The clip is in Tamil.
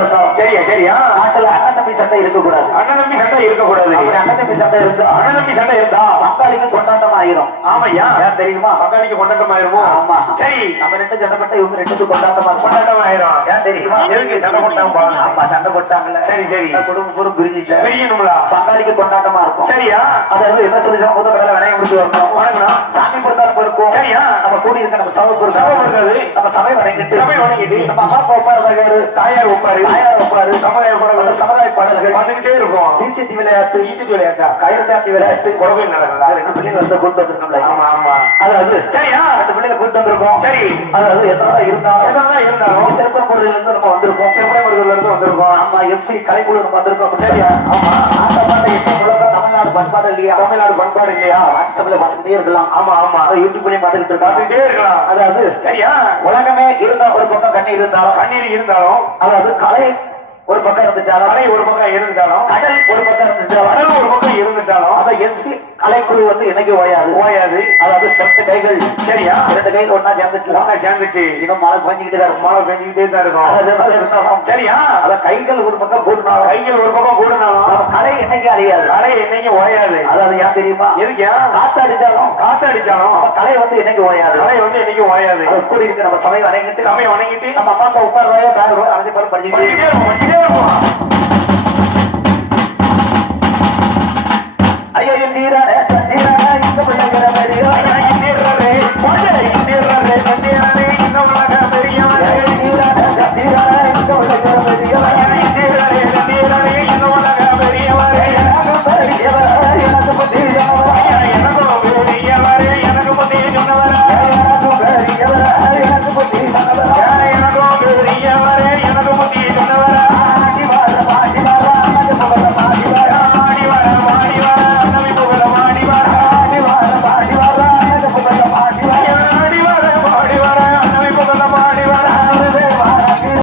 இருந்தாலும் சரியா சரியா நாட்டுல அண்ணன் தம்பி சண்டை இருக்கக்கூடாது. அண்ணன் தம்பி சண்டை இருக்கக்கூடாது. அண்ணன் தம்பி சண்டை இருந்தா அண்ணன் தம்பி சண்டை இருந்தா பங்காளிக்கு கொண்டாட்டம் ஆயிரும். ஆமாய்யா ஏன் தெரியுமா? பங்காளிக்கு கொண்டாட்டம் ஆயிருமோ? ஆமா சரி நம்ம ரெண்டு சண்டை போட்டா இவங்க ரெண்டுக்கு கொண்டாட்டமா இருக்கும். கொண்டாட்டம் ஆயிரும். ஏன் தெரியுமா? எதுக்கு சண்டை போட்டாங்க? ஆமா சண்டை போட்டாங்கல்ல. சரி சரி குடும்பம் பூரா பிரிஞ்சிட்டு பிரியணும்ல பங்காளிக்கு கொண்டாட்டமா இருக்கும். சரியா அதாவது என்ன சொல்லி முத கடலை வினைய முடிச்சு வரணும். வணக்கம் சாமி பொறுத்தாலும் இருக்கும். சரியா நம்ம கூடி இருக்க நம்ம சபை இருக்காது. நம்ம சபை வணங்கிட்டு நம்ம அம்மா அப்பா ஒப்பாரு, தாயார் ஒப்பாரு, தாயார் ஒப்பாரு, சமுதாய பாடல்கள் வந்துகிட்டே இருக்கும். தீச்சட்டி விளையாட்டு, ஈச்சட்டி விளையாட்டா, கயிறு தாண்டி விளையாட்டு, குறவையில் நடக்குதா? ரெண்டு பிள்ளைங்க வந்து கூட்டு வந்திருக்கோம்ல. ஆமா ஆமா அதாவது சரியா ரெண்டு பிள்ளைங்க கூட்டு வந்திருக்கோம். சரி அதாவது என்னதான் இருந்தாலும் திருப்பரம்பூர்ல இருந்து நம்ம வந்திருக்கோம். திருப்பரம்பூர்ல இருந்து வந்திருக்கோம். ஆமா எஃப்சி கலைக்குழு நம்ம வந்திருக்கோம். சரியா ஆமா ஆட்டப்பாட்ட இசை முழக்கம் தமிழ்நாடு பண்பாடு இல்லையா? தமிழ்நாடு பண்பாடு இல்லையா? வாட்ஸ்அப்ல பார்த்துட்டே இருக்கலாம். ஆமா ஆமா யூடியூப்லயும் பார்த்துக்கிட்டு இருக்காங்க. பார்த்துட்டே இருக்கலாம். அதாவது சரியா உலகமே இருந்தா ஒரு பக்கம் கண்ணீர் இருந்தாலும் கண்ணீர் இருந்தாலும் அதாவது கலை ஒரு பக்கம் இருந்துட்டாலும் கலை ஒரு பக்கம் இருந்தாலும் கடல் ஒரு பக்கம் இருந்துட்டாலும் கடல் ஒரு பக்கம் இருந்துட்டாலும் அந்த எஸ்பி கலைக்குழு வந்து என்னைக்கு ஓயாது ஓயாது. அதாவது ரெண்டு கைகள் சரியா ரெண்டு கைகள் ஒன்னா சேர்ந்துக்கலாம். ஒண்ணா சேர்ந்துட்டு இன்னும் மழை பெஞ்சுக்கிட்டு தான் இருக்கும். மழை பெஞ்சுக்கிட்டே தான் இருக்கும். அது எதாவது இருந்தாலும் சரியா அத கைகள் ஒரு பக்கம் கூட்டினாலும் கைகள் ஒரு பக்கம் கூடினாலும் நம்ம கலை என்னைக்கு அழியாது. கலை என்னைக்கு ஓயாது. அதாவது ஏன் தெரியுமா? எதுக்கா? காத்து அடிச்சாலும் நம்ம கலை வந்து என்னைக்கு ஓயாது. கலை வந்து என்னைக்கு ஓயாது. அதை கூடி இருக்கு நம்ம சபை வணங்கிட்டு சமயம் வணங்கிட்டு நம்ம அம்மா அப்பா உட்கார தாயார் அனைத்து பேரும் படிச்சுக்கிட்டே படிச்சுட்டே